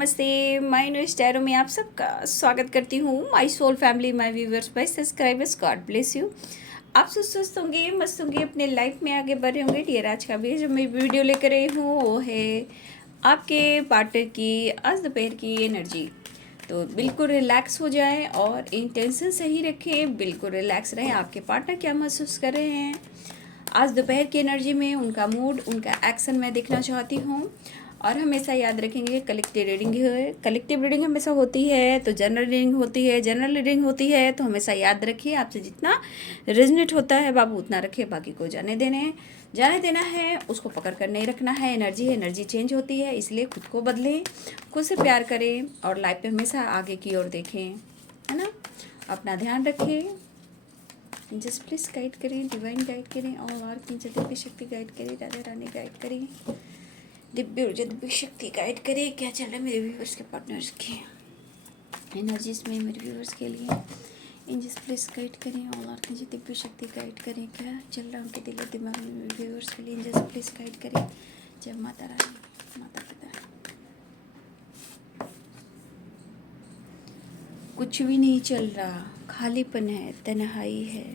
नमस्ते। My new स्टैरो में आप सबका स्वागत करती हूँ। My soul family, my viewers, my subscribers, God bless you. आप सुस्त होंगे, मस्त होंगे, अपने लाइफ में आगे बढ़ रहे होंगे। डियर, आज का भी जो मैं वीडियो लेकर आई हूँ वो है आपके पार्टनर की आज दोपहर की एनर्जी। तो बिल्कुल रिलैक्स हो जाए और इंटेंशन सही रखें, बिल्कुल रिलैक्स रहें। आपके पार्टनर क्या महसूस कर रहे हैं आज दोपहर की एनर्जी में, उनका मूड, उनका एक्शन मैं देखना चाहती हूँ। और हमेशा याद रखेंगे कलेक्टिव रीडिंग है, कलेक्टिव रीडिंग हमेशा होती है तो जनरल रीडिंग होती है, जनरल रीडिंग होती है तो हमेशा याद रखिए आपसे जितना रेजोनेट होता है बाबू उतना रखिए, बाकी को जाने देना है, उसको पकड़ कर नहीं रखना है। एनर्जी चेंज होती है, इसलिए खुद को बदलें, खुद से प्यार करें और लाइफ में हमेशा आगे की ओर देखें, है ना। अपना ध्यान रखें। जस्ट प्लीज गाइड करें, डिवाइन गाइड करें, और दिव्य शक्ति गाइड करें, राधा रानी गाइड करें, दिव्य ऊर्जा, दिव्य शक्ति गाइड करे। क्या चल रहा है मेरे व्यूवर्स के पार्टनर्स की एनर्जीज में, मेरे व्यूवर्स के लिए एंजल्स प्लीज गाइड करें, और मुझे दिव्य शक्ति गाइड करें। क्या चल रहा है उनके दिल और दिमाग में मेरे व्यूवर्स के लिए, एंजल्स प्लीज गाइड करें। जय माता रानी, माता पिता। कुछ भी नहीं चल रहा, खालीपन है, तन्हाई है।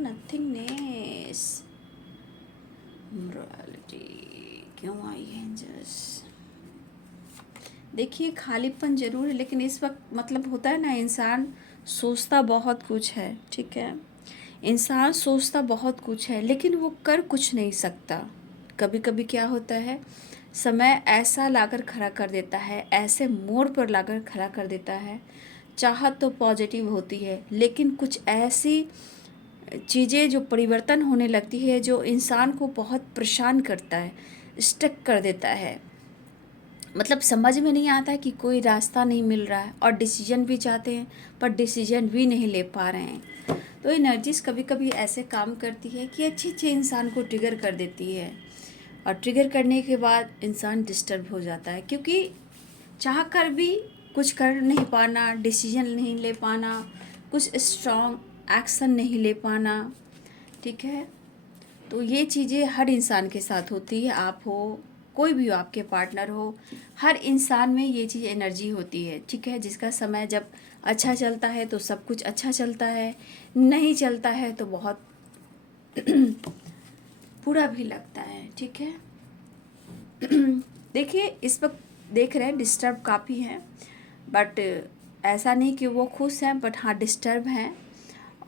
नथिंगनेस, मोरालिटी क्यों आई है एंजल्स। देखिए खालीपन जरूर है, लेकिन इस वक्त मतलब होता है ना, इंसान सोचता बहुत कुछ है, ठीक है। इंसान सोचता बहुत कुछ है लेकिन वो कर कुछ नहीं सकता। कभी कभी क्या होता है, समय ऐसा लाकर खड़ा कर देता है, ऐसे मोड़ पर लाकर खड़ा कर देता है। चाहत तो पॉजिटिव होती है लेकिन कुछ ऐसी चीज़ें जो परिवर्तन होने लगती है जो इंसान को बहुत परेशान करता है, स्टक कर देता है। मतलब समझ में नहीं आता है कि कोई रास्ता नहीं मिल रहा है, और डिसीजन भी चाहते हैं पर डिसीजन भी नहीं ले पा रहे हैं। तो एनर्जीज कभी कभी ऐसे काम करती है कि अच्छे अच्छे इंसान को ट्रिगर कर देती है, और ट्रिगर करने के बाद इंसान डिस्टर्ब हो जाता है, क्योंकि चाह कर भी कुछ कर नहीं पाना, डिसीजन नहीं ले पाना, कुछ स्ट्रॉन्ग एक्शन नहीं ले पाना, ठीक है। तो ये चीज़ें हर इंसान के साथ होती है, आप हो, कोई भी हो, आपके पार्टनर हो, हर इंसान में ये चीज़ एनर्जी होती है, ठीक है। जिसका समय जब अच्छा चलता है तो सब कुछ अच्छा चलता है, नहीं चलता है तो बहुत बुरा भी लगता है, ठीक है। देखिए इस वक्त देख रहे हैं डिस्टर्ब काफ़ी हैं, बट ऐसा नहीं कि वो खुश हैं, बट हाँ डिस्टर्ब हैं।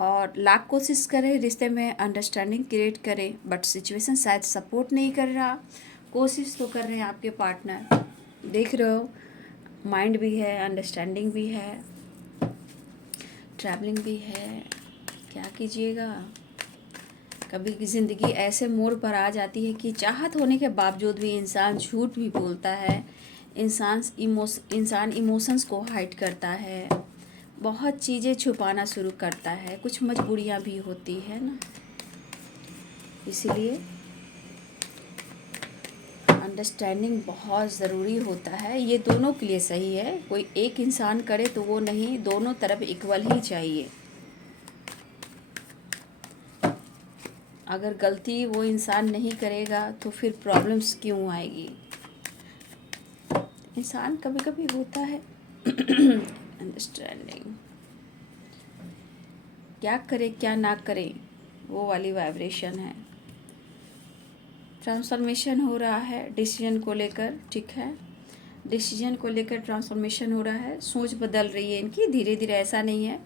और लाख कोशिश करें रिश्ते में अंडरस्टैंडिंग क्रिएट करें, बट सिचुएशन शायद सपोर्ट नहीं कर रहा। कोशिश तो कर रहे हैं आपके पार्टनर, देख रहे हो, माइंड भी है, अंडरस्टैंडिंग भी है, ट्रैवलिंग भी है। क्या कीजिएगा, कभी ज़िंदगी ऐसे मोड़ पर आ जाती है कि चाहत होने के बावजूद भी इंसान झूठ भी बोलता है, इंसान इमोशंस को हाइड करता है, बहुत चीज़ें छुपाना शुरू करता है, कुछ मजबूरियां भी होती है ना। इसीलिए अंडरस्टैंडिंग बहुत ज़रूरी होता है, ये दोनों के लिए सही है। कोई एक इंसान करे तो वो नहीं, दोनों तरफ इक्वल ही चाहिए। अगर गलती वो इंसान नहीं करेगा तो फिर प्रॉब्लम्स क्यों आएगी। इंसान कभी कभी होता है अंडरस्टैंडिंग, क्या करे क्या ना करे वो वाली वाइब्रेशन है। ट्रांसफॉर्मेशन हो रहा है डिसीजन को लेकर, ठीक है। डिसीजन को लेकर ट्रांसफॉर्मेशन हो रहा है, सोच बदल रही है इनकी धीरे धीरे। ऐसा नहीं है,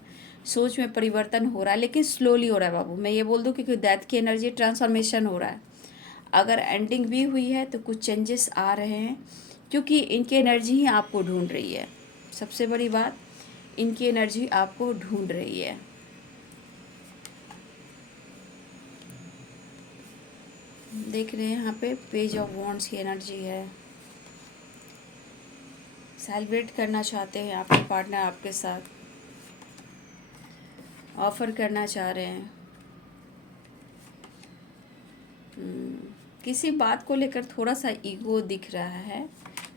सोच में परिवर्तन हो रहा है लेकिन स्लोली हो रहा है बाबू। मैं ये बोल दूं क्योंकि डेथ की एनर्जी, ट्रांसफॉर्मेशन हो रहा है। अगर एंडिंग भी हुई है तो कुछ चेंजेस आ रहे हैं, क्योंकि इनकी एनर्जी ही आपको ढूंढ रही है। सबसे बड़ी बात, इनकी एनर्जी आपको ढूंढ रही है। देख रहे हैं यहाँ पे पेज ऑफ वॉन्ड्स की एनर्जी है। सेलिब्रेट करना चाहते हैं आपके पार्टनर, आपके साथ ऑफर करना चाह रहे हैं। किसी बात को लेकर थोड़ा सा ईगो दिख रहा है,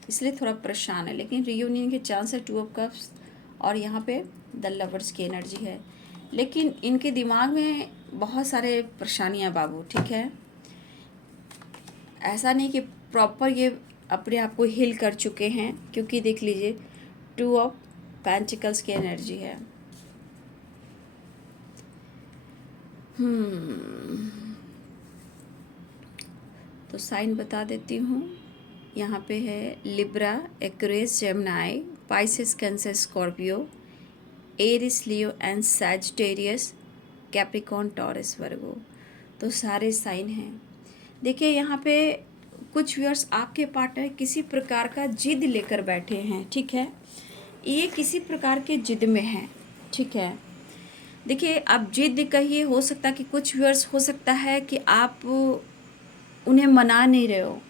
इसलिए थोड़ा परेशान है, लेकिन रियूनियन के चांस है। 2 ऑफ कप्स, और यहाँ पे द लवर्स की एनर्जी है। लेकिन इनके दिमाग में बहुत सारे परेशानियां बाबू, ठीक है। ऐसा नहीं कि प्रॉपर ये अपने आप को हील कर चुके हैं, क्योंकि देख लीजिए 2 ऑफ पेंटिकल्स की एनर्जी है। तो साइन बता देती हूँ। यहाँ पे है Libra, Aquarius, Gemini, Pisces, Cancer, Scorpio, Aries, Leo and Sagittarius, Capricorn, Taurus, Virgo. तो सारे साइन हैं। देखिए यहाँ पे कुछ व्यूअर्स आपके पार्टनर किसी प्रकार का जिद लेकर बैठे हैं, ठीक है। ये किसी प्रकार के जिद में हैं, ठीक है। देखिए अब जिद कहिए, हो सकता है कि कुछ व्यूअर्स, हो सकता है कि आप उन्हें मना नहीं रहे हो,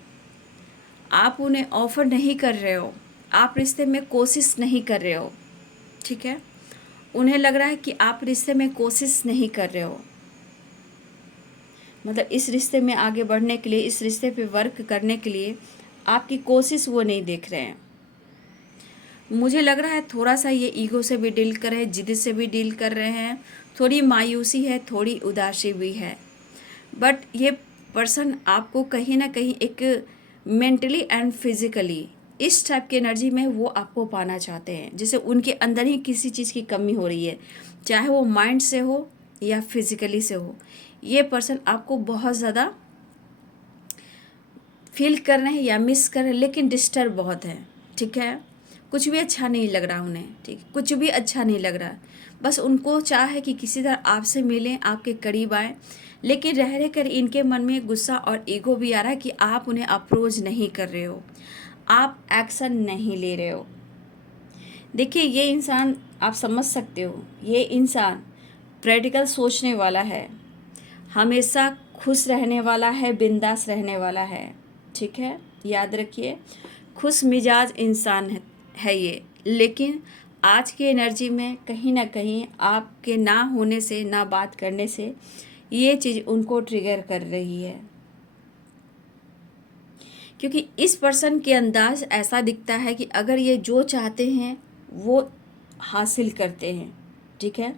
आप उन्हें ऑफ़र नहीं कर रहे हो, आप रिश्ते में कोशिश नहीं कर रहे हो, ठीक है। उन्हें लग रहा है कि आप रिश्ते में कोशिश नहीं कर रहे हो, मतलब इस रिश्ते में आगे बढ़ने के लिए, इस रिश्ते पे वर्क करने के लिए आपकी कोशिश वो नहीं देख रहे हैं। मुझे लग रहा है थोड़ा सा ये ईगो से भी डील कर रहे हैं, जिद से भी डील कर रहे हैं, थोड़ी मायूसी है, थोड़ी उदासी भी है। बट ये पर्सन आपको कहीं ना कहीं एक मेंटली एंड फिजिकली इस टाइप की एनर्जी में वो आपको पाना चाहते हैं, जैसे उनके अंदर ही किसी चीज़ की कमी हो रही है, चाहे वो माइंड से हो या फिजिकली से हो। ये पर्सन आपको बहुत ज़्यादा फील कर रहे हैं या मिस कर रहे हैं, लेकिन डिस्टर्ब बहुत है, ठीक है। कुछ भी अच्छा नहीं लग रहा उन्हें, ठीक, कुछ भी अच्छा नहीं लग रहा। बस उनको चाह है कि किसी तरह आपसे मिलें, आपके करीब आएँ, लेकिन रह कर इनके मन में गुस्सा और ईगो भी आ रहा है कि आप उन्हें अप्रोच नहीं कर रहे हो, आप एक्शन नहीं ले रहे हो। देखिए ये इंसान, आप समझ सकते हो, ये इंसान प्रैक्टिकल सोचने वाला है, हमेशा खुश रहने वाला है, बिंदास रहने वाला है, ठीक है। याद रखिए, खुश मिजाज इंसान है ये, लेकिन आज की एनर्जी में कहीं ना कहीं आपके ना होने से, ना बात करने से ये चीज़ उनको ट्रिगर कर रही है, क्योंकि इस पर्सन के अंदाज ऐसा दिखता है कि अगर ये जो चाहते हैं वो हासिल करते हैं, ठीक है।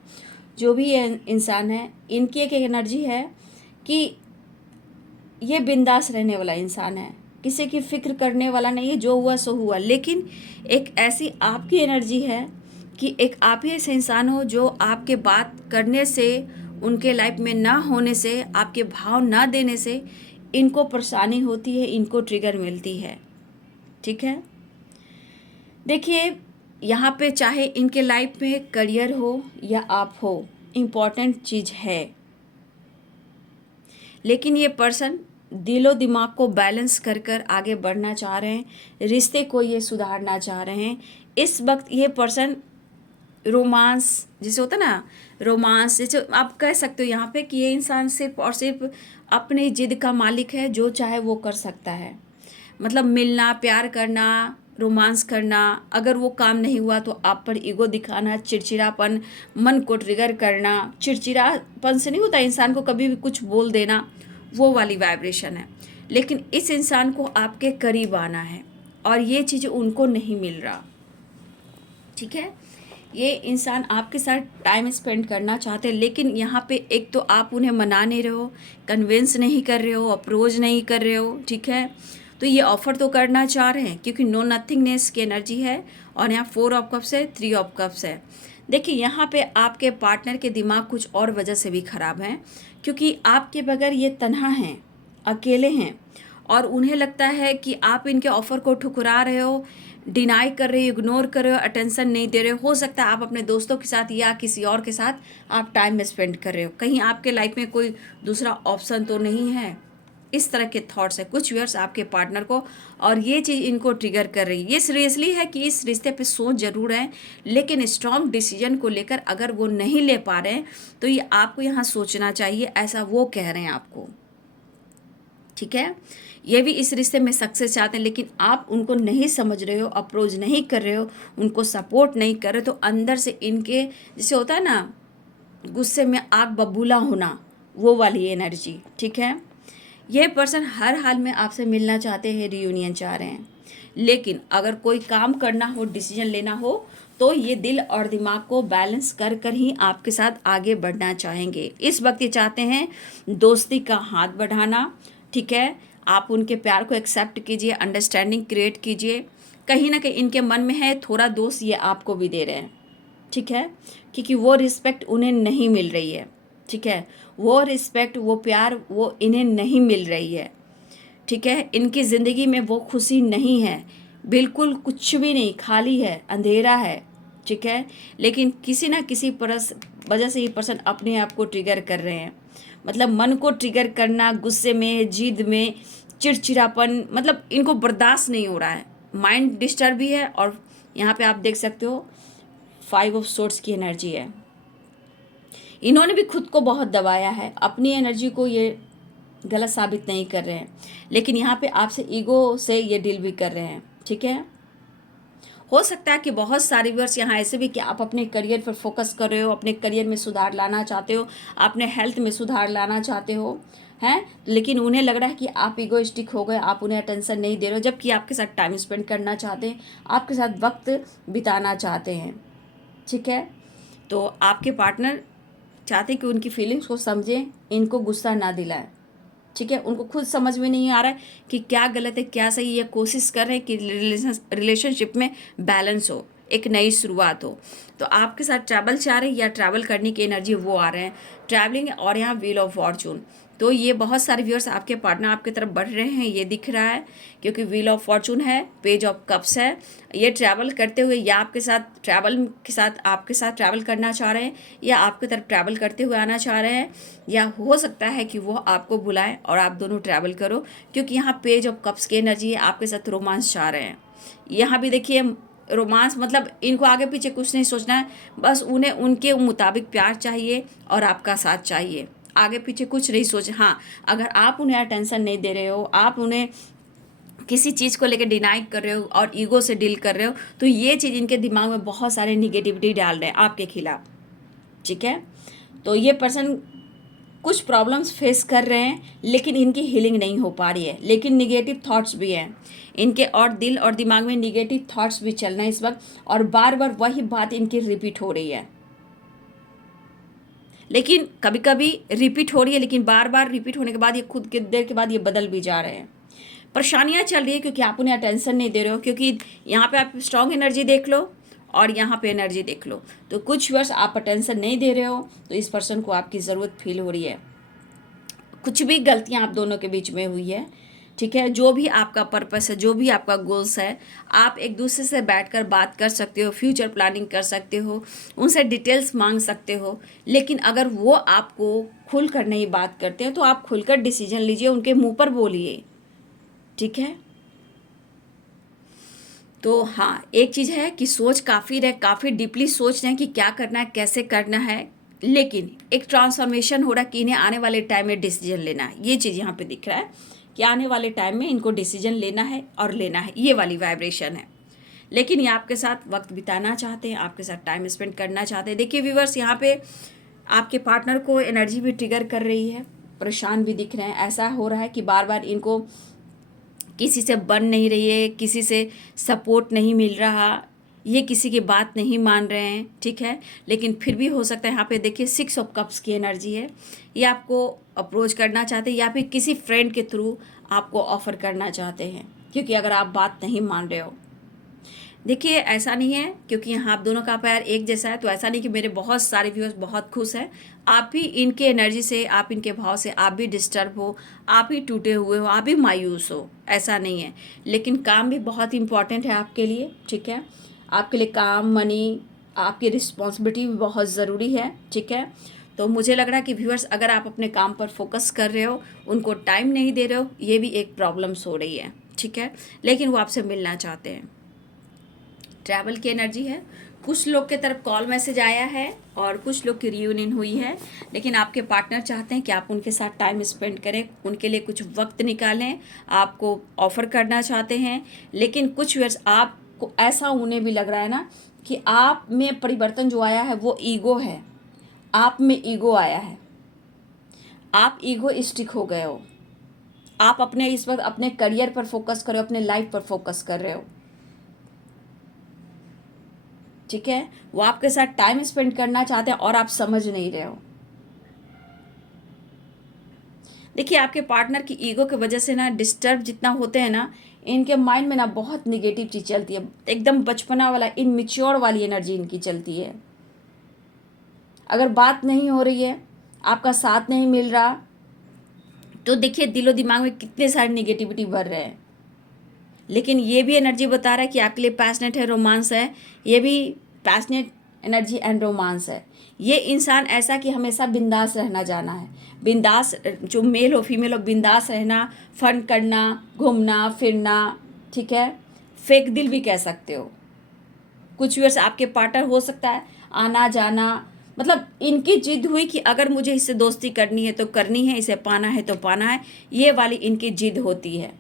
जो भी ये इंसान है, इनकी एक एनर्जी है कि ये बिंदास रहने वाला इंसान है, किसी की फिक्र करने वाला नहीं है, जो हुआ सो हुआ। लेकिन एक ऐसी आपकी एनर्जी है कि एक आप ही ऐसे इंसान हो जो आपके बात करने से, उनके लाइफ में ना होने से, आपके भाव ना देने से इनको परेशानी होती है, इनको ट्रिगर मिलती है, ठीक है। देखिए यहाँ पे चाहे इनके लाइफ में करियर हो या आप हो, इम्पॉर्टेंट चीज़ है, लेकिन ये पर्सन दिलो दिमाग को बैलेंस कर कर आगे बढ़ना चाह रहे हैं, रिश्ते को ये सुधारना चाह रहे हैं। इस वक्त ये पर्सन रोमांस, जैसे होता है ना, रोमांस जैसे आप कह सकते हो यहाँ पे कि ये इंसान सिर्फ और सिर्फ अपनी जिद का मालिक है, जो चाहे वो कर सकता है। मतलब मिलना, प्यार करना, रोमांस करना, अगर वो काम नहीं हुआ तो आप पर ईगो दिखाना, चिड़चिड़ापन, मन को ट्रिगर करना, चिड़चिड़ापन से नहीं होता, इंसान को कभी भी कुछ बोल देना, वो वाली वाइब्रेशन है। लेकिन इस इंसान को आपके करीब आना है और ये चीज़ उनको नहीं मिल रहा, ठीक है। ये इंसान आपके साथ टाइम स्पेंड करना चाहते हैं, लेकिन यहाँ पे एक तो आप उन्हें मना नहीं रहे हो, कन्विंस नहीं कर रहे हो, अप्रोच नहीं कर रहे हो, ठीक है। तो ये ऑफ़र तो करना चाह रहे हैं, क्योंकि नो नथिंगनेस की एनर्जी है और यहाँ 4 ऑफ कप्स है, 3 ऑफ कप्स है। देखिए यहाँ पे आपके पार्टनर के दिमाग कुछ और वजह से भी ख़राब हैं, क्योंकि आपके बगैर ये तन्हा हैं, अकेले हैं, और उन्हें लगता है कि आप इनके ऑफ़र को ठुकरा रहे हो, डिनाई कर रहे हो, इग्नोर कर रहे हो, अटेंशन नहीं दे रहे हो सकता है आप अपने दोस्तों के साथ या किसी और के साथ आप टाइम स्पेंड कर रहे हो, कहीं आपके लाइफ में कोई दूसरा ऑप्शन तो नहीं है। इस तरह के थॉट्स है कुछ व्यूअर्स आपके पार्टनर को, और ये चीज़ इनको ट्रिगर कर रही है। ये सीरियसली है कि इस रिश्ते पे सोच ज़रूर है, लेकिन स्ट्रॉन्ग डिसीजन को लेकर अगर वो नहीं ले पा रहे हैं तो ये आपको यहाँ सोचना चाहिए, ऐसा वो कह रहे हैं आपको, ठीक है। ये भी इस रिश्ते में सक्सेस चाहते हैं, लेकिन आप उनको नहीं समझ रहे हो, अप्रोच नहीं कर रहे हो, उनको सपोर्ट नहीं कर रहे, तो अंदर से इनके जैसे होता है ना, गुस्से में आग बबूला होना, वो वाली एनर्जी, ठीक है। यह पर्सन हर हाल में आपसे मिलना चाहते हैं, रियूनियन चाह रहे हैं, लेकिन अगर कोई काम करना हो, डिसीजन लेना हो, तो ये दिल और दिमाग को बैलेंस कर कर ही आपके साथ आगे बढ़ना चाहेंगे। इस वक्त ये चाहते हैं दोस्ती का हाथ बढ़ाना, ठीक है। आप उनके प्यार को एक्सेप्ट कीजिए, अंडरस्टैंडिंग क्रिएट कीजिए। कहीं ना कहीं इनके मन में है थोड़ा दोष ये आपको भी दे रहे हैं, ठीक है, क्योंकि वो रिस्पेक्ट उन्हें नहीं मिल रही है, ठीक है। वो रिस्पेक्ट, वो प्यार, वो इन्हें नहीं मिल रही है, ठीक है। इनकी ज़िंदगी में वो खुशी नहीं है, बिल्कुल कुछ भी नहीं, खाली है, अंधेरा है, ठीक है। लेकिन किसी ना किसी वजह से ये पर्सन अपने आप को ट्रिगर कर रहे हैं। मतलब मन को ट्रिगर करना, गुस्से में, जिद में, चिड़चिड़ापन, मतलब इनको बर्दाश्त नहीं हो रहा है। माइंड डिस्टर्ब भी है। और यहाँ पे आप देख सकते हो 5 ऑफ सोर्ड्स की एनर्जी है। इन्होंने भी खुद को बहुत दबाया है, अपनी एनर्जी को ये गलत साबित नहीं कर रहे हैं, लेकिन यहाँ पे आपसे ईगो से ये डील भी कर रहे हैं, ठीक है। हो सकता है कि बहुत सारे व्यूअर्स यहाँ ऐसे भी कि आप अपने करियर पर फोकस कर रहे हो, अपने करियर में सुधार लाना चाहते हो, अपने हेल्थ में सुधार लाना चाहते हो, हैं, लेकिन उन्हें लग रहा है कि आप ईगोइस्टिक हो गए, आप उन्हें अटेंशन नहीं दे रहे हो, जबकि आपके साथ टाइम स्पेंड करना चाहते हैं, आपके साथ वक्त बिताना चाहते हैं, ठीक है। तो आपके पार्टनर चाहते कि उनकी फीलिंग्स को समझें, इनको गुस्सा ना दिलाएं, ठीक है। उनको खुद समझ में नहीं आ रहा है कि क्या गलत है क्या सही है। कोशिश कर रहे हैं कि रिलेशनशिप में बैलेंस हो, एक नई शुरुआत हो। तो आपके साथ ट्रैवल चाह रहे हैं या ट्रैवल करने की एनर्जी वो आ रहे हैं, ट्रैवलिंग। और यहाँ व्हील ऑफ फॉर्चून, तो ये बहुत सारे व्यूअर्स आपके पार्टनर आपकी तरफ बढ़ रहे हैं, ये दिख रहा है, क्योंकि व्हील ऑफ फॉर्चून है, पेज ऑफ कप्स है। ये ट्रैवल करते हुए या आपके साथ आपके साथ ट्रैवल करना चाह रहे हैं, या आपकी तरफ ट्रैवल करते हुए आना चाह रहे हैं, या हो सकता है कि वो आपको बुलाएं और आप दोनों ट्रैवल करो, क्योंकि यहाँ पेज ऑफ कप्स की एनर्जी है, आपके साथ रोमांस चाह रहे हैं। यहाँ भी देखिए रोमांस, मतलब इनको आगे पीछे कुछ नहीं सोचना है, बस उन्हें उनके मुताबिक प्यार चाहिए और आपका साथ चाहिए, आगे पीछे कुछ नहीं सोच। हाँ, अगर आप उन्हें अटेंशन नहीं दे रहे हो, आप उन्हें किसी चीज़ को लेकर डिनाई कर रहे हो और ईगो से डील कर रहे हो, तो ये चीज़ इनके दिमाग में बहुत सारे निगेटिविटी डाल रहे हैं आपके खिलाफ, ठीक है। तो ये पर्सन कुछ प्रॉब्लम्स फेस कर रहे हैं, लेकिन इनकी हीलिंग नहीं हो पा रही है, लेकिन निगेटिव थॉट्स भी हैं इनके, और दिल और दिमाग में निगेटिव थॉट्स भी चल रहे हैं इस वक्त, और बार बार वही बात इनकी रिपीट हो रही है। लेकिन कभी कभी रिपीट हो रही है, लेकिन बार बार रिपीट होने के बाद ये खुद के देर के बाद ये बदल भी जा रहे हैं। परेशानियां चल रही है क्योंकि आप उन्हें अटेंशन नहीं दे रहे हो, क्योंकि यहाँ पे आप स्ट्रॉन्ग एनर्जी देख लो और यहाँ पे एनर्जी देख लो, तो कुछ वर्ष आप अटेंशन नहीं दे रहे हो, तो इस पर्सन को आपकी ज़रूरत फील हो रही है। कुछ भी गलतियाँ आप दोनों के बीच में हुई है, ठीक है। जो भी आपका पर्पस है, जो भी आपका गोल्स है, आप एक दूसरे से बैठकर बात कर सकते हो, फ्यूचर प्लानिंग कर सकते हो, उनसे डिटेल्स मांग सकते हो। लेकिन अगर वो आपको खुलकर नहीं बात करते हैं, तो आप खुलकर डिसीजन लीजिए, उनके मुंह पर बोलिए, ठीक है। तो हाँ, एक चीज़ है कि सोच काफ़ी डीपली सोच रहे हैं कि क्या करना है, कैसे करना है, लेकिन एक ट्रांसफॉर्मेशन हो रहा है कि इन्हें आने वाले टाइम में डिसीजन लेना है। ये चीज़ यहाँ पे दिख रहा है कि आने वाले टाइम में इनको डिसीजन लेना है और लेना है, ये वाली वाइब्रेशन है। लेकिन ये आपके साथ वक्त बिताना चाहते हैं, आपके साथ टाइम स्पेंड करना चाहते हैं। देखिए व्यूवर्स, यहाँ पे आपके पार्टनर को एनर्जी भी ट्रिगर कर रही है, परेशान भी दिख रहे हैं। ऐसा हो रहा है कि बार बार इनको किसी से बन नहीं रही है, किसी से सपोर्ट नहीं मिल रहा, ये किसी की बात नहीं मान रहे हैं, ठीक है। लेकिन फिर भी हो सकता है, यहाँ पे देखिए 6 ऑफ कप्स की एनर्जी है, ये आपको अप्रोच करना चाहते हैं या फिर किसी फ्रेंड के थ्रू आपको ऑफ़र करना चाहते हैं, क्योंकि अगर आप बात नहीं मान रहे हो। देखिए ऐसा नहीं है, क्योंकि यहाँ आप दोनों का पैर एक जैसा है, तो ऐसा नहीं कि मेरे बहुत सारे व्यूअर्स बहुत खुश हैं। आप भी इनके एनर्जी से, आप इनके भाव से आप भी डिस्टर्ब हो, आप ही टूटे हुए हो, आप भी मायूस हो, ऐसा नहीं है। लेकिन काम भी बहुत इंपॉर्टेंट है आपके लिए, ठीक है। आपके लिए काम, मनी, आपकी रिस्पॉन्सिबिलिटी भी बहुत ज़रूरी है, ठीक है। तो मुझे लग रहा है कि व्यूअर्स, अगर आप अपने काम पर फोकस कर रहे हो, उनको टाइम नहीं दे रहे हो, ये भी एक प्रॉब्लम्स हो रही है, ठीक है। लेकिन वो आपसे मिलना चाहते हैं। ट्रैवल की एनर्जी है, कुछ लोग के तरफ कॉल मैसेज आया है और कुछ लोग की रियूनियन हुई है, लेकिन आपके पार्टनर चाहते हैं कि आप उनके साथ टाइम स्पेंड करें, उनके लिए कुछ वक्त निकालें, आपको ऑफ़र करना चाहते हैं। लेकिन कुछ वर्ष आपको ऐसा उन्हें भी लग रहा है ना कि आप में परिवर्तन जो आया है वो ईगो है, आप में ईगो आया है, आप ईगोइस्टिक हो गए हो, आप अपने इस वक्त अपने करियर पर फोकस कर रहे हो, अपने लाइफ पर फोकस कर रहे हो। ठीक है, वो आपके साथ टाइम स्पेंड करना चाहते हैं और आप समझ नहीं रहे हो। देखिए, आपके पार्टनर की ईगो की वजह से ना डिस्टर्ब जितना होते हैं ना, इनके माइंड में ना बहुत निगेटिव चीज़ चलती है, एकदम बचपना वाला इनमिच्योर वाली एनर्जी इनकी चलती है। अगर बात नहीं हो रही है, आपका साथ नहीं मिल रहा, तो देखिए दिलो दिमाग में कितने सारे निगेटिविटी भर रहे हैं। लेकिन ये भी एनर्जी बता रहा है कि आपके लिए पैशनेट है, रोमांस है, ये भी पैशनेट एनर्जी एंड रोमांस है। ये इंसान ऐसा कि हमेशा बिंदास रहना जाना है, बिंदास, जो मेल हो फीमेल हो, बिंदास रहना, फन करना, घूमना फिरना, ठीक है, फेक दिल भी कह सकते हो। कुछ व्यूअर्स आपके पार्टनर हो सकता है आना जाना, मतलब इनकी जिद हुई कि अगर मुझे इससे दोस्ती करनी है तो करनी है, इसे पाना है तो पाना है, ये वाली इनकी जिद होती है।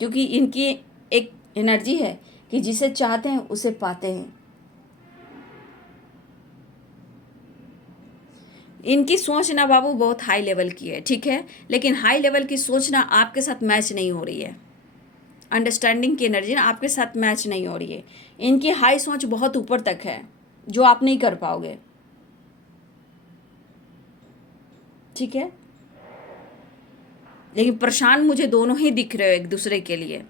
क्योंकि इनकी एक एनर्जी है कि जिसे चाहते हैं उसे पाते हैं। इनकी सोच ना बाबू बहुत हाई लेवल की है, ठीक है, लेकिन हाई लेवल की सोच ना आपके साथ मैच नहीं हो रही है। अंडरस्टैंडिंग की एनर्जी ना आपके साथ मैच नहीं हो रही है। इनकी हाई सोच बहुत ऊपर तक है जो आप नहीं कर पाओगे, ठीक है। लेकिन परेशान मुझे दोनों ही दिख रहे हो एक दूसरे के लिए।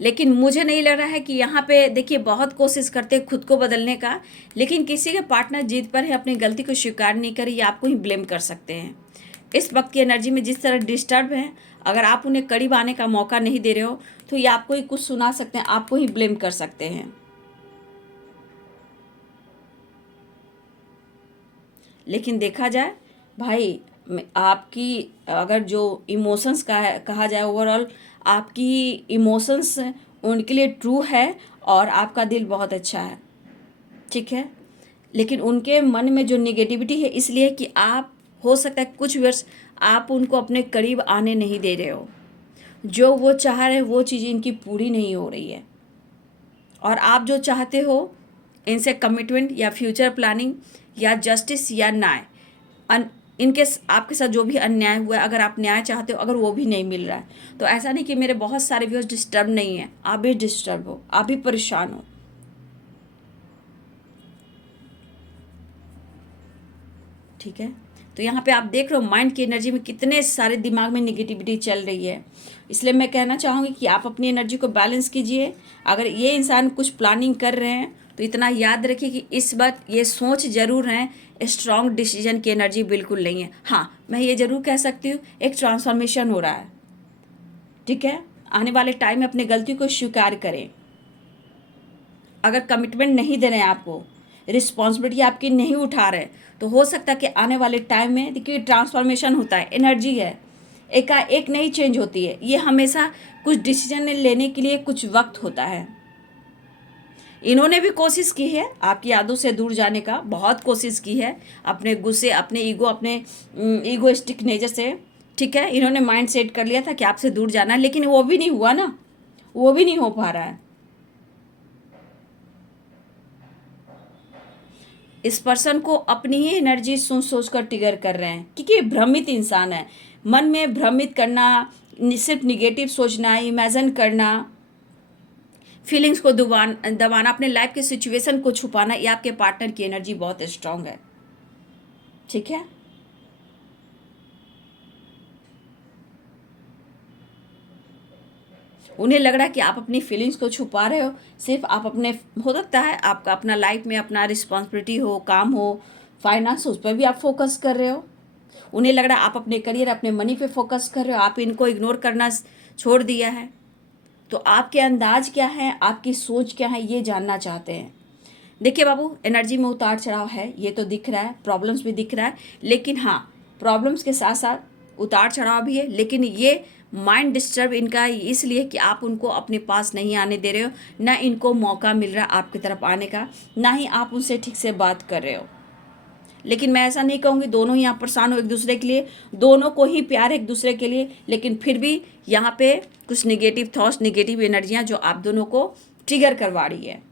लेकिन मुझे नहीं लग रहा है कि यहाँ पे देखिए बहुत कोशिश करते हैं खुद को बदलने का, लेकिन किसी के पार्टनर जिद पर है, अपनी गलती को स्वीकार नहीं करी, या आपको ही ब्लेम कर सकते हैं। इस वक्त की एनर्जी में जिस तरह डिस्टर्ब है, अगर आप उन्हें करीब आने का मौका नहीं दे रहे हो तो ये आपको ही कुछ सुना सकते हैं, आपको ही ब्लेम कर सकते हैं। लेकिन देखा जाए भाई, आपकी अगर जो इमोशंस का है कहा जाए, ओवरऑल आपकी इमोशंस उनके लिए ट्रू है और आपका दिल बहुत अच्छा है, ठीक है। लेकिन उनके मन में जो निगेटिविटी है इसलिए कि आप, हो सकता है कुछ वर्ष आप उनको अपने करीब आने नहीं दे रहे हो, जो वो चाह रहे हैं वो चीज़ इनकी पूरी नहीं हो रही है। और आप जो चाहते हो इनसे कमिटमेंट या फ्यूचर प्लानिंग या जस्टिस या न्याय, इनके आपके साथ जो भी अन्याय हुआ है, अगर आप न्याय चाहते हो, अगर वो भी नहीं मिल रहा है, तो ऐसा नहीं कि मेरे बहुत सारे व्यूअर्स डिस्टर्ब नहीं है, आप भी डिस्टर्ब हो, आप भी परेशान हो, ठीक है। तो यहाँ पे आप देख रहे हो माइंड की एनर्जी में कितने सारे दिमाग में निगेटिविटी चल रही है। इसलिए मैं कहना चाहूँगी कि आप अपनी एनर्जी को बैलेंस कीजिए। अगर ये इंसान कुछ प्लानिंग कर रहे हैं तो इतना याद रखिए कि इस बात ये सोच ज़रूर है, स्ट्रॉन्ग डिसीजन की एनर्जी बिल्कुल नहीं है। हाँ, मैं ये ज़रूर कह सकती हूँ एक ट्रांसफॉर्मेशन हो रहा है, ठीक है। आने वाले टाइम में अपनी गलती को स्वीकार करें। अगर कमिटमेंट नहीं दे रहे हैं, आपको रिस्पॉन्सिबिलिटी आपकी नहीं उठा रहे, तो हो सकता है कि आने वाले टाइम में, देखिए ट्रांसफॉर्मेशन होता है, एनर्जी है, एकाएक नहीं चेंज होती है, ये हमेशा कुछ डिसीजन लेने के लिए कुछ वक्त होता है। इन्होंने भी कोशिश की है आपकी यादों से दूर जाने का, बहुत कोशिश की है, अपने गुस्से, अपने ईगो, अपने ईगोइस्टिक नेचर से, ठीक है। इन्होंने माइंड सेट कर लिया था कि आपसे दूर जाना है, लेकिन वो भी नहीं हुआ ना, वो भी नहीं हो पा रहा है। इस पर्सन को अपनी ही एनर्जी सोच सोच कर ट्रिगर कर रहे हैं, क्योंकि भ्रमित इंसान है। मन में भ्रमित करना, सिर्फ निगेटिव सोचना, इमेजिन करना, फीलिंग्स को दबाना, अपने लाइफ के सिचुएशन को छुपाना, ये आपके पार्टनर की एनर्जी बहुत स्ट्रांग है, ठीक है। उन्हें लग रहा है कि आप अपनी फीलिंग्स को छुपा रहे हो, सिर्फ आप अपने, हो सकता है आपका अपना लाइफ में अपना रिस्पॉन्सिबिलिटी हो, काम हो, फाइनेंस, उस पर भी आप फोकस कर रहे हो। उन्हें लग रहा है आप अपने करियर, अपने मनी पे फोकस कर रहे हो, आप इनको इग्नोर करना छोड़ दिया है। तो आपके अंदाज क्या है, आपकी सोच क्या है, ये जानना चाहते हैं। देखिए बाबू, एनर्जी में उतार चढ़ाव है, ये तो दिख रहा है, प्रॉब्लम्स भी दिख रहा है, लेकिन हाँ, प्रॉब्लम्स के साथ साथ उतार चढ़ाव भी है। लेकिन ये माइंड डिस्टर्ब इनका इसलिए कि आप उनको अपने पास नहीं आने दे रहे हो, ना इनको मौका मिल रहा आपकी तरफ आने का, ना ही आप उनसे ठीक से बात कर रहे हो। लेकिन मैं ऐसा नहीं कहूँगी दोनों ही आप परेशान हो एक दूसरे के लिए, दोनों को ही प्यार एक दूसरे के लिए, लेकिन फिर भी यहाँ पे कुछ निगेटिव थॉट्स, निगेटिव एनर्जियाँ जो आप दोनों को ट्रिगर करवा रही है,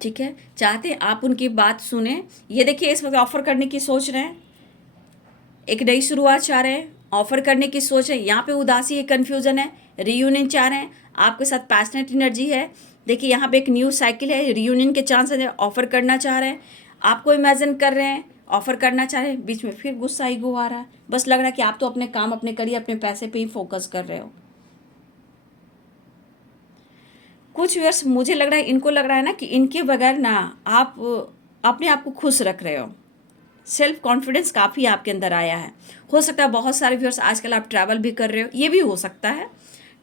ठीक है। चाहते हैं आप उनकी बात सुने। ये देखिए इस वक्त ऑफर करने की सोच रहे हैं, एक नई शुरुआत चाह रहे हैं, ऑफर करने की सोच है, यहाँ पे उदासी है, कन्फ्यूजन है, रीयूनियन चाह रहे हैं, आपके साथ पैशनेट एनर्जी है। देखिए यहाँ पे एक न्यू साइकिल है, रीयूनियन के चांस है, ऑफर करना चाह रहे हैं, आपको इमेजिन कर रहे हैं, ऑफर करना चाह रहे हैं, बीच में फिर गुस्सा ईगो आ रहा है। बस लग रहा है कि आप तो अपने काम, अपने करियर, अपने पैसे पे ही फोकस कर रहे हो। कुछ व्यूअर्स मुझे लग रहा है, इनको लग रहा है ना कि इनके बगैर ना आप अपने आप को खुश रख रहे हो। सेल्फ कॉन्फिडेंस काफ़ी आपके अंदर आया है। हो सकता है बहुत सारे व्यूअर्स आजकल आप ट्रैवल भी कर रहे हो, ये भी हो सकता है,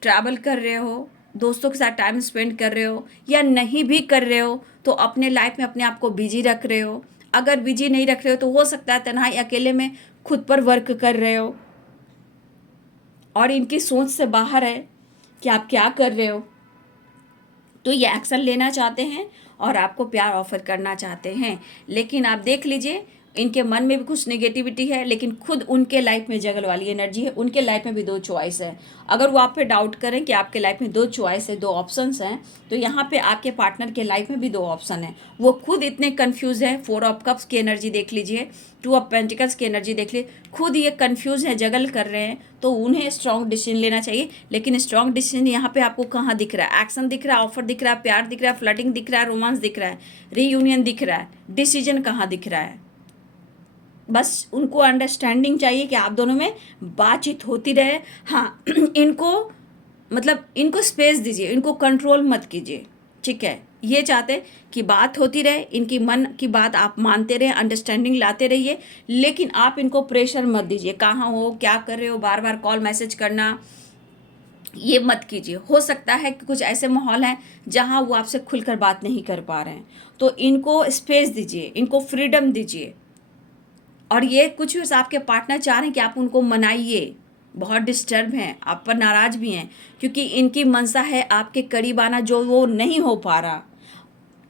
ट्रैवल कर रहे हो, दोस्तों के साथ टाइम स्पेंड कर रहे हो, या नहीं भी कर रहे हो तो अपने लाइफ में अपने आप को बिजी रख रहे हो। अगर बिजी नहीं रख रहे हो तो हो सकता है तन्हाई अकेले में खुद पर वर्क कर रहे हो और इनकी सोच से बाहर है कि आप क्या कर रहे हो। तो ये एक्शन लेना चाहते हैं और आपको प्यार ऑफर करना चाहते हैं, लेकिन आप देख लीजिए इनके मन में भी कुछ नेगेटिविटी है, लेकिन खुद उनके लाइफ में जगल वाली एनर्जी है। उनके लाइफ में भी दो चॉइस है। अगर वो आप पे डाउट करें कि आपके लाइफ में दो चॉइस है, दो ऑप्शंस हैं, तो यहाँ पे आपके पार्टनर के लाइफ में भी दो ऑप्शन है। वो खुद इतने कंफ्यूज है। 4 ऑफ कप्स की एनर्जी देख लीजिए, 2 ऑफ पेंटिकल्स की एनर्जी देख लीजिए, खुद ये कंफ्यूज है, जगल कर रहे हैं। तो उन्हें स्ट्रॉन्ग डिसीजन लेना चाहिए, लेकिन स्ट्रॉन्ग डिसीजन यहाँ पे आपको कहाँ दिख रहा है? एक्शन दिख रहा है, ऑफर दिख रहा है, प्यार दिख रहा है, फ्लर्टिंग दिख रहा है, रोमांस दिख रहा है, रीयूनियन दिख रहा है, डिसीजन कहाँ दिख रहा है? बस उनको अंडरस्टैंडिंग चाहिए कि आप दोनों में बातचीत होती रहे। हाँ इनको मतलब इनको स्पेस दीजिए, इनको कंट्रोल मत कीजिए, ठीक है? ये चाहते कि बात होती रहे, इनकी मन की बात आप मानते रहे, अंडरस्टैंडिंग लाते रहिए, लेकिन आप इनको प्रेशर मत दीजिए। कहाँ हो, क्या कर रहे हो, बार बार कॉल मैसेज करना, ये मत कीजिए। हो सकता है कि कुछ ऐसे माहौल हैं जहाँ वो आपसे खुलकर बात नहीं कर पा रहे हैं, तो इनको स्पेस दीजिए, इनको फ्रीडम दीजिए। और ये कुछ आपके पार्टनर चाह रहे हैं कि आप उनको मनाइए, बहुत डिस्टर्ब हैं, आप पर नाराज़ भी हैं, क्योंकि इनकी मंशा है आपके करीब आना, जो वो नहीं हो पा रहा।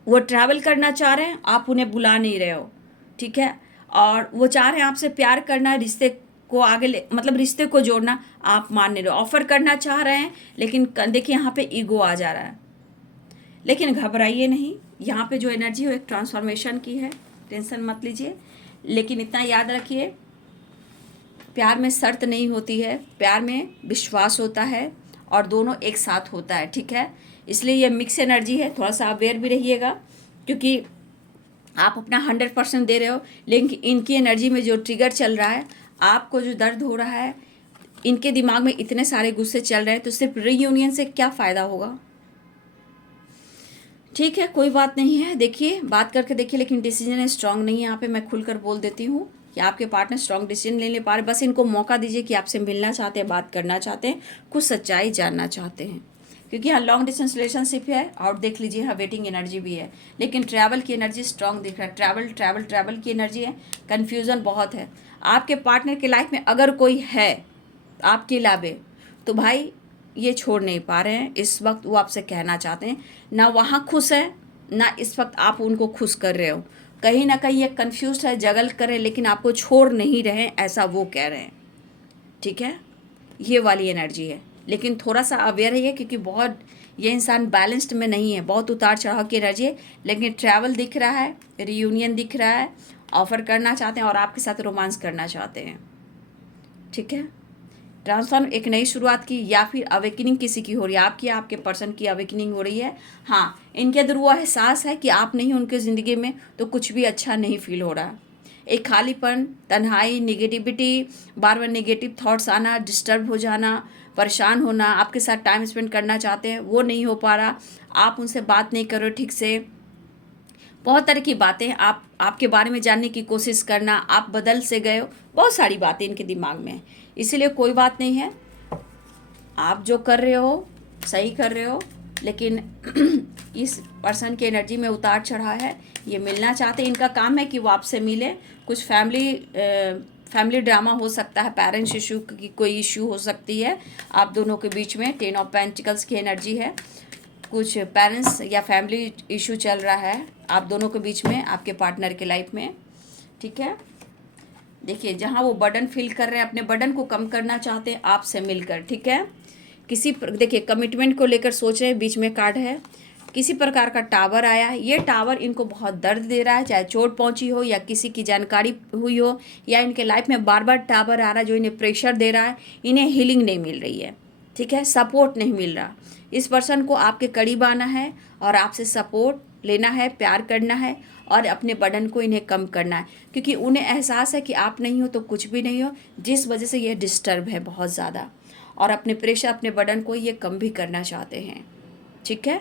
वो ट्रैवल करना चाह रहे हैं, आप उन्हें बुला नहीं रहे हो, ठीक है? और वो चाह रहे हैं आपसे प्यार करना, रिश्ते को आगे मतलब रिश्ते को जोड़ना, आप मान नहीं रहे हो। ऑफर करना चाह रहे हैं, लेकिन देखिए यहाँ पे ईगो आ जा रहा है। लेकिन घबराइए नहीं, यहाँ पे जो एनर्जी है वो एक ट्रांसफॉर्मेशन की है, टेंशन मत लीजिए। लेकिन इतना याद रखिए, प्यार में शर्त नहीं होती है, प्यार में विश्वास होता है और दोनों एक साथ होता है, ठीक है? इसलिए ये मिक्स एनर्जी है, थोड़ा सा अवेयर भी रहिएगा, क्योंकि आप अपना 100% दे रहे हो, लेकिन इनकी एनर्जी में जो ट्रिगर चल रहा है, आपको जो दर्द हो रहा है, इनके दिमाग में इतने सारे गुस्से चल रहे हैं, तो सिर्फ रीयूनियन से क्या फ़ायदा होगा? ठीक है, कोई बात नहीं है, देखिए बात करके देखिए, लेकिन डिसीजन स्ट्रांग नहीं है। यहाँ पे मैं खुलकर बोल देती हूँ कि आपके पार्टनर स्ट्रांग डिसीजन नहीं ले पा रहे। बस इनको मौका दीजिए कि आपसे मिलना चाहते हैं, बात करना चाहते हैं, कुछ सच्चाई जानना चाहते हैं, क्योंकि यहाँ लॉन्ग डिस्टेंस रिलेशनशिप है। और देख लीजिए यहाँ वेटिंग एनर्जी भी है, लेकिन ट्रैवल की एनर्जी स्ट्रांग दिख रहा है। ट्रैवल ट्रैवल ट्रैवल की एनर्जी है, कन्फ्यूज़न बहुत है। आपके पार्टनर की लाइफ में अगर कोई है आपके अलावे, तो भाई ये छोड़ नहीं पा रहे हैं इस वक्त। वो आपसे कहना चाहते हैं, ना वहाँ खुश है, ना इस वक्त आप उनको खुश कर रहे हो। कहीं ना कहीं ये कंफ्यूज है, जगल कर रहे हैं, लेकिन आपको छोड़ नहीं रहे हैं, ऐसा वो कह रहे हैं, ठीक है? ये वाली एनर्जी है, लेकिन थोड़ा सा अवेयर है, क्योंकि बहुत ये इंसान बैलेंस्ड में नहीं है, बहुत उतार चढ़ाव की एनर्जी है। लेकिन ट्रैवल दिख रहा है, रीयूनियन दिख रहा है, ऑफर करना चाहते हैं और आपके साथ रोमांस करना चाहते हैं, ठीक है? ट्रांसफॉर्म, एक नई शुरुआत की, या फिर अवेकनिंग किसी की हो रही है, आपकी आपके पर्सन की अवेकनिंग हो रही है। हाँ, इनके अंदर वो एहसास है कि आप नहीं उनके ज़िंदगी में, तो कुछ भी अच्छा नहीं फील हो रहा। एक खालीपन, तन्हाई, नेगेटिविटी, बार बार नेगेटिव थॉट्स आना, डिस्टर्ब हो जाना, परेशान होना, आपके साथ टाइम स्पेंड करना चाहते हैं, वो नहीं हो पा रहा, आप उनसे बात नहीं कर रहे ठीक से, बहुत तरह की बातें, आपके बारे में जानने की कोशिश करना, आप बदल से गए हो, बहुत सारी बातें इनके दिमाग में है। इसीलिए कोई बात नहीं है, आप जो कर रहे हो सही कर रहे हो, लेकिन इस पर्सन की एनर्जी में उतार चढ़ाव है। ये मिलना चाहते हैं, इनका काम है कि वो आपसे मिले। कुछ फैमिली ड्रामा हो सकता है, पेरेंट्स इशू की कोई इशू हो सकती है आप दोनों के बीच में। 10 ऑफ पेंटिकल्स की एनर्जी है, कुछ पेरेंट्स या फैमिली इशू चल रहा है आप दोनों के बीच में, आपके पार्टनर के लाइफ में, ठीक है? देखिए जहाँ वो बर्डन फील कर रहे हैं, अपने बर्डन को कम करना चाहते हैं आपसे मिलकर, ठीक है? देखिए कमिटमेंट को लेकर सोच रहे हैं, बीच में कार्ड है, किसी प्रकार का टावर आया है, ये टावर इनको बहुत दर्द दे रहा है, चाहे चोट पहुंची हो या किसी की जानकारी हुई हो, या इनके लाइफ में बार बार टावर आ रहा है जो इन्हें प्रेशर दे रहा है, इन्हें हीलिंग नहीं मिल रही है, ठीक है, सपोर्ट नहीं मिल रहा। इस पर्सन को आपके करीब आना है और आपसे सपोर्ट लेना है, प्यार करना है और अपने बर्डन को इन्हें कम करना है, क्योंकि उन्हें एहसास है कि आप नहीं हो तो कुछ भी नहीं हो, जिस वजह से ये डिस्टर्ब है बहुत ज़्यादा, और अपने प्रेशर, अपने बर्डन को ये कम भी करना चाहते हैं, ठीक है।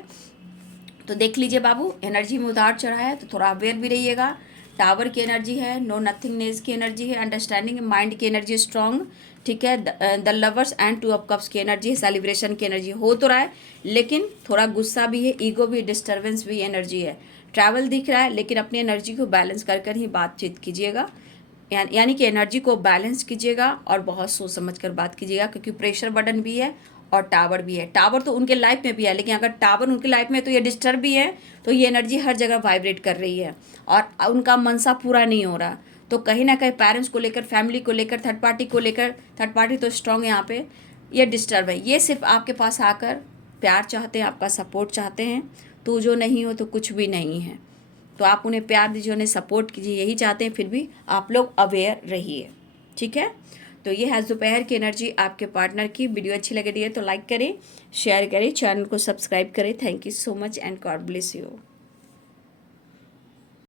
तो देख लीजिए बाबू, एनर्जी में उतार चढ़ा है तो थोड़ा अवेयर भी रहिएगा। टावर की एनर्जी है, नो नथिंगनेस की एनर्जी है, अंडरस्टैंडिंग माइंड की एनर्जी स्ट्रांग, ठीक है। The lovers and 2 of cups की एनर्जी है, सेलिब्रेशन की एनर्जी हो तो रहा है, लेकिन थोड़ा गुस्सा भी है, ईगो भी, डिस्टर्बेंस भी एनर्जी है। ट्रैवल दिख रहा है, लेकिन अपनी एनर्जी को बैलेंस कर कर ही बातचीत कीजिएगा, यानी कि एनर्जी को बैलेंस कीजिएगा और बहुत सोच समझ कर बात कीजिएगा, क्योंकि प्रेशर बटन भी है और टावर भी है। टावर तो उनके लाइफ में भी है, लेकिन अगर टावर उनके लाइफ में तो ये डिस्टर्ब भी है, तो ये एनर्जी हर जगह वाइब्रेट कर रही है और उनका मनसा पूरा नहीं हो रहा। तो कहीं ना कहीं पेरेंट्स को लेकर, फैमिली को लेकर, थर्ड पार्टी को लेकर, थर्ड पार्टी तो स्ट्रांग है यहाँ पे, ये डिस्टर्ब है। ये सिर्फ आपके पास आकर प्यार चाहते हैं, आपका सपोर्ट चाहते हैं। तू जो नहीं हो तो कुछ भी नहीं है, तो आप उन्हें प्यार दीजिए, उन्हें सपोर्ट कीजिए, यही चाहते हैं। फिर भी आप लोग अवेयर रहिए, ठीक है। तो ये है दोपहर की एनर्जी आपके पार्टनर की। वीडियो अच्छी लग रही है तो लाइक करें, शेयर करें, चैनल को सब्सक्राइब करें। Thank you so much and God bless you.